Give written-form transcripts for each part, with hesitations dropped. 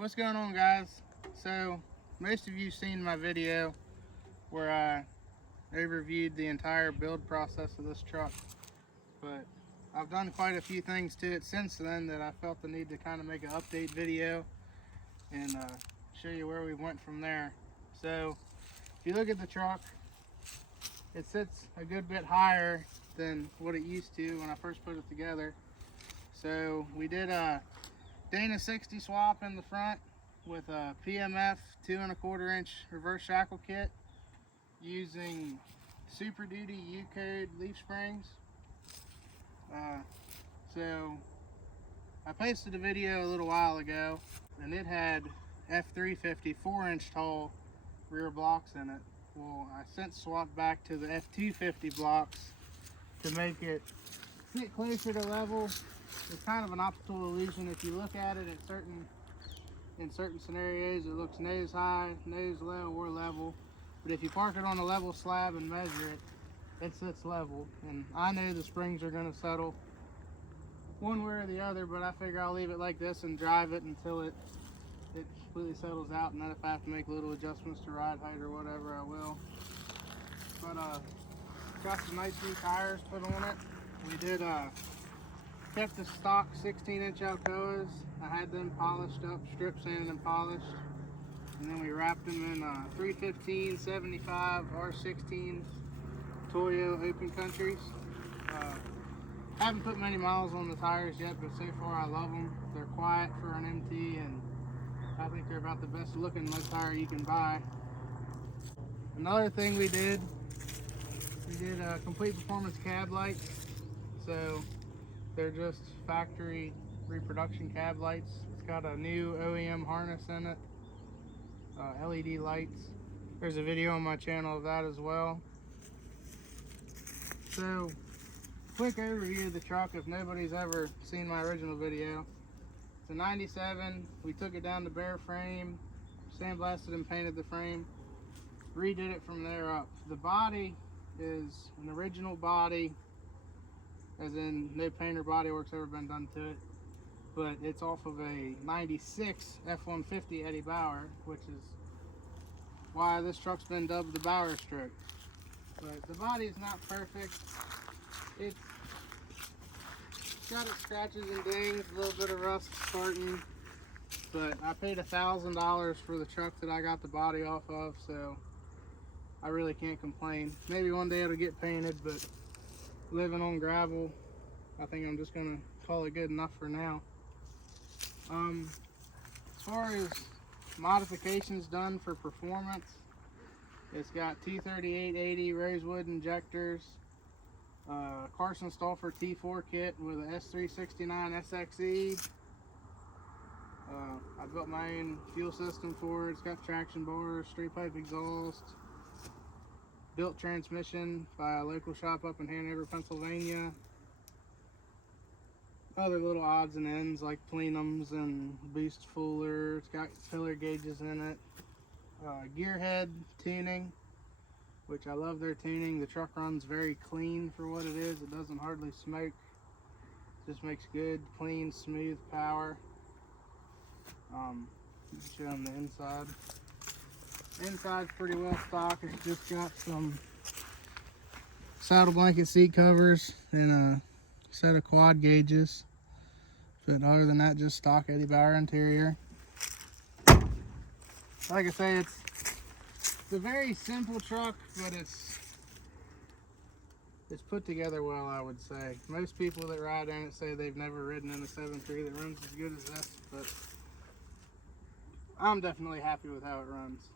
What's going on, guys? So most of you seen my video where I overviewed the entire build process of this truck, but I've done quite a few things to it since then that I felt the need to kind of make an update video and show you where we went from there. So if you look at the truck, it sits a good bit higher than what it used to when I first put it together. So we did a Dana 60 swap in the front with a PMF 2 1/4 inch reverse shackle kit using Super Duty U-code leaf springs. So I posted a video a little while ago and it had F350 4-inch tall rear blocks in it. Well, I since swapped back to the F250 blocks to make it sit closer to level. It's kind of an optical illusion. If you look at it in certain scenarios, it looks nose high, nose low, or level. But if you park it on a level slab and measure it, it sits level. And I know the springs are going to settle one way or the other, but I figure I'll leave it like this and drive it until it completely settles out. And then if I have to make little adjustments to ride height or whatever, I will. But got some nice new tires put on it. We did kept the stock 16-inch Alcoas. I had them polished up, strip sanded and polished. And then we wrapped them in 315 75 R16 Toyo Open Countries. Haven't put many miles on the tires yet, but so far I love them. They're quiet for an MT, and I think they're about the best looking mud tire you can buy. Another thing we did complete performance cab lights. So they're just factory reproduction cab lights. It's got a new OEM harness in it, LED lights. There's a video on my channel of that as well. So, quick overview of the truck if nobody's ever seen my original video. It's a 97. We took it down to bare frame, sandblasted and painted the frame, redid it from there up. The body is an original body, as in no paint or body work's ever been done to it, but it's off of a 96 F-150 Eddie Bauer, which is why this truck's been dubbed the BauerStroke. But the body is not perfect. It's got its scratches and dings, a little bit of rust starting, but I paid $1,000 for the truck that I got the body off of, so I really can't complain. Maybe one day it'll get painted, but living on gravel, I think I'm just gonna call it good enough for now. As far as modifications done for performance, it's got T3880 rosewood injectors, Carson Stauffer T4 kit with a S369 SXE. I built my own fuel system for it. It's got traction bars, straight pipe exhaust, built transmission by a local shop up in Hanover, Pennsylvania. Other little odds and ends like plenums and boost fooler. It's got filler gauges in it. Gearhead tuning, which I love their tuning. The truck runs very clean for what it is. It doesn't hardly smoke. It just makes good, clean, smooth power. Show them the inside. Inside's pretty well stocked. It's just got some saddle blanket seat covers and a set of quad gauges. But other than that, just stock Eddie Bauer interior. Like I say, it's a very simple truck, but it's put together well, I would say. Most people that ride in it say they've never ridden in a 7.3 that runs as good as this, but I'm definitely happy with how it runs.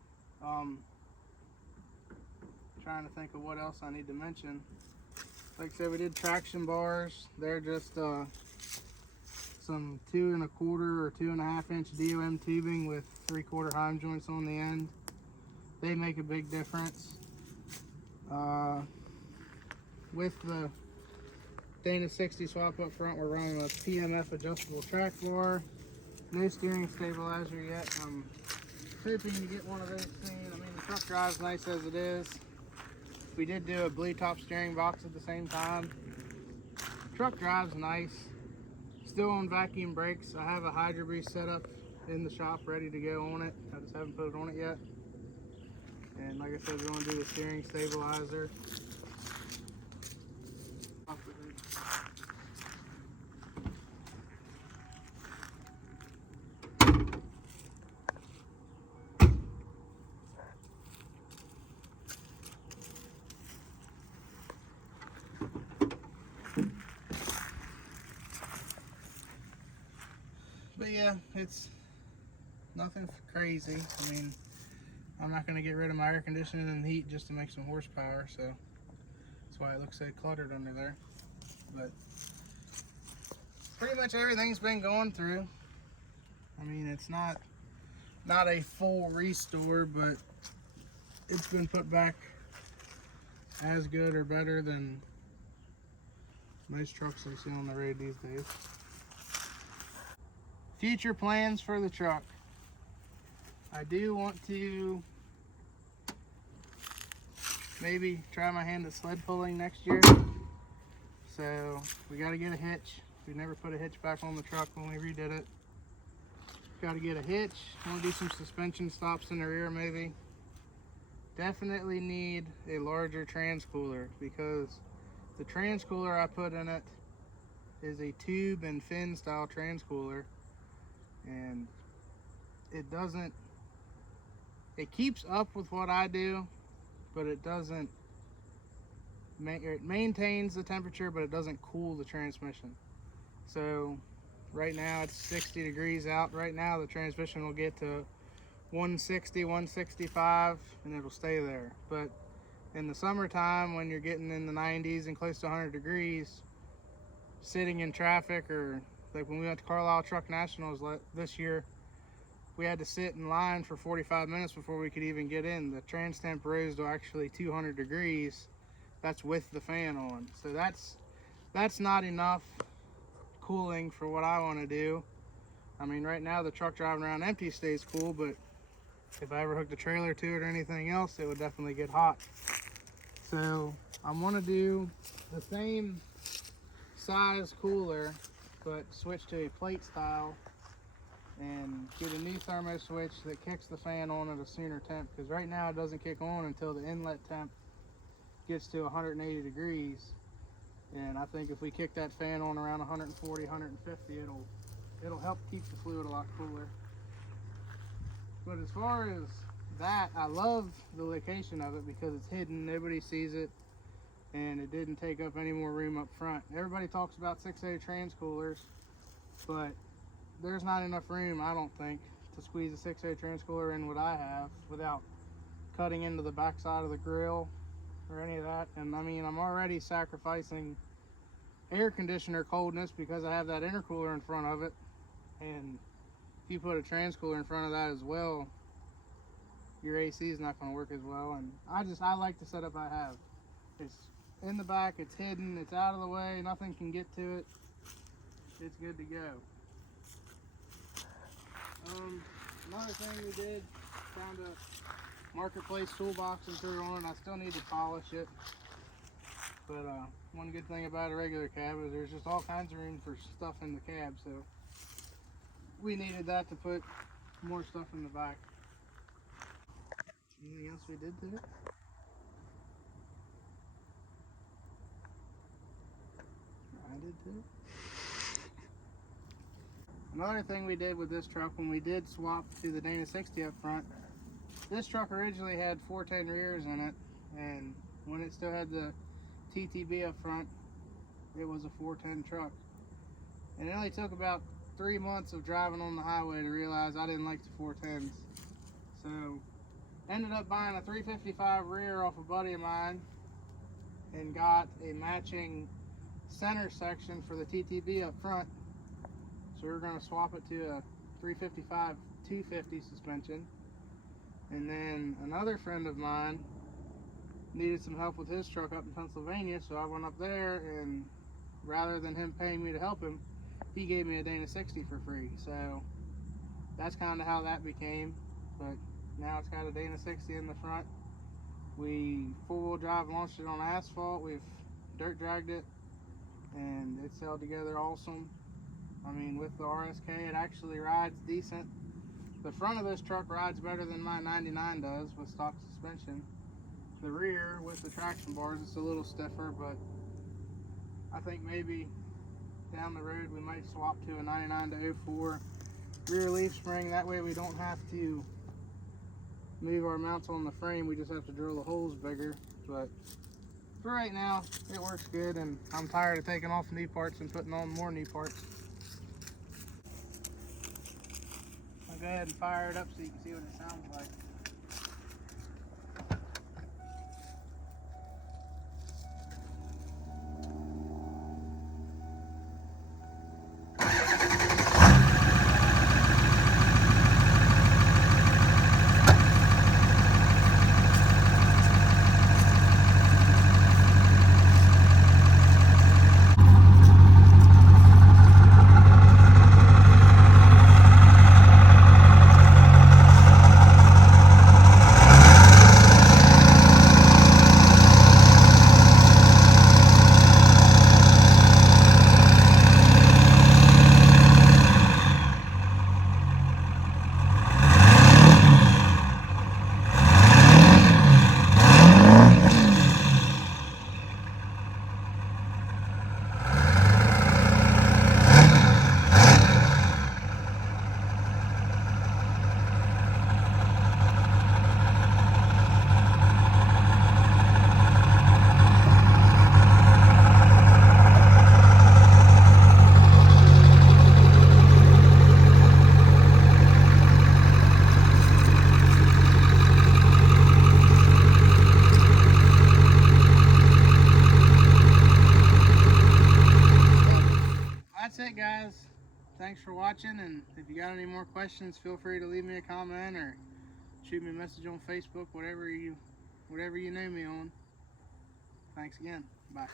Trying to think of what else I need to mention. Like I said, we did traction bars. They're just some 2 1/4 or 2.5 inch DOM tubing with 3/4 Heim joints on the end. They make a big difference. With the Dana 60 swap up front, we're running a PMF adjustable track bar. No steering stabilizer yet. I'm hoping to get one of those soon. I mean, the truck drives nice as it is. We did do a blue top steering box at the same time. Truck drives nice. Still on vacuum brakes. I have a Hydro Boost set up in the shop ready to go on it. I just haven't put it on it yet. And like I said, we're going to do a steering stabilizer. But yeah, it's nothing crazy. I mean, I'm not going to get rid of my air conditioning and heat just to make some horsepower, so that's why it looks so cluttered under there. But pretty much everything's been going through. I mean, it's not a full restore, but it's been put back as good or better than most trucks I see on the road these days. Future plans for the truck. I do want to maybe try my hand at sled pulling next year. So we got to get a hitch. We never put a hitch back on the truck when we redid it. Got to get a hitch. I want to do some suspension stops in the rear maybe. Definitely need a larger transcooler because the transcooler I put in it is a tube and fin style transcooler, and it keeps up with what I do, but it doesn't, it maintains the temperature, but it doesn't cool the transmission. So right now it's 60 degrees out. Right now the transmission will get to 160, 165, and it'll stay there. But in the summertime, when you're getting in the 90s and close to 100 degrees, sitting in traffic, or like when we went to Carlisle Truck Nationals this year, we had to sit in line for 45 minutes before we could even get in. The trans temp rose to actually 200 degrees. That's with the fan on. So that's not enough cooling for what I want to do. I mean, right now the truck driving around empty stays cool, but if I ever hooked a trailer to it or anything else, it would definitely get hot. So I want to do the same size cooler, but switch to a plate style and get a new thermo switch that kicks the fan on at a sooner temp, because right now it doesn't kick on until the inlet temp gets to 180 degrees. And I think if we kick that fan on around 140, 150, it'll help keep the fluid a lot cooler. But as far as that, I love the location of it because it's hidden, nobody sees it, and it didn't take up any more room up front. Everybody talks about 6.0 transcoolers, but there's not enough room, I don't think, to squeeze a 6.0 transcooler in what I have without cutting into the backside of the grill or any of that. And I mean, I'm already sacrificing air conditioner coldness because I have that intercooler in front of it, and if you put a transcooler in front of that as well, your AC is not going to work as well. And I like the setup I have. It's in the back, it's hidden, it's out of the way, nothing can get to it. It's good to go. Another thing we did, found a marketplace toolbox and threw it on. I still need to polish it, but one good thing about a regular cab is there's just all kinds of room for stuff in the cab, so we needed that to put more stuff in the back. Anything else we did to it? I did too. Another thing we did with this truck, when we did swap to the Dana 60 up front, this truck originally had 410 rears in it, and when it still had the TTB up front, it was a 410 truck. And it only took about 3 months of driving on the highway to realize I didn't like the 410s. So ended up buying a 355 rear off a buddy of mine and got a matching center section for the TTB up front. So we're going to swap it to a 355 250 suspension. And then another friend of mine needed some help with his truck up in Pennsylvania, so I went up there, and rather than him paying me to help him, he gave me a Dana 60 for free. So that's kind of how that became. But now it's got a Dana 60 in the front. We four-wheel drive launched it on asphalt. We've dirt dragged it, and it's held together awesome. I mean, with the RSK, it actually rides decent. The front of this truck rides better than my 99 does with stock suspension. The rear with the traction bars, it's a little stiffer, but I think maybe down the road we might swap to a 99 to 04 rear leaf spring. That way we don't have to move our mounts on the frame, we just have to drill the holes bigger. But for right now, it works good, and I'm tired of taking off new parts and putting on more new parts. I'll go ahead and fire it up so you can see what it sounds like. That's it, guys. Thanks for watching, and if you got any more questions, feel free to leave me a comment or shoot me a message on Facebook, whatever you know me on. Thanks again. Bye.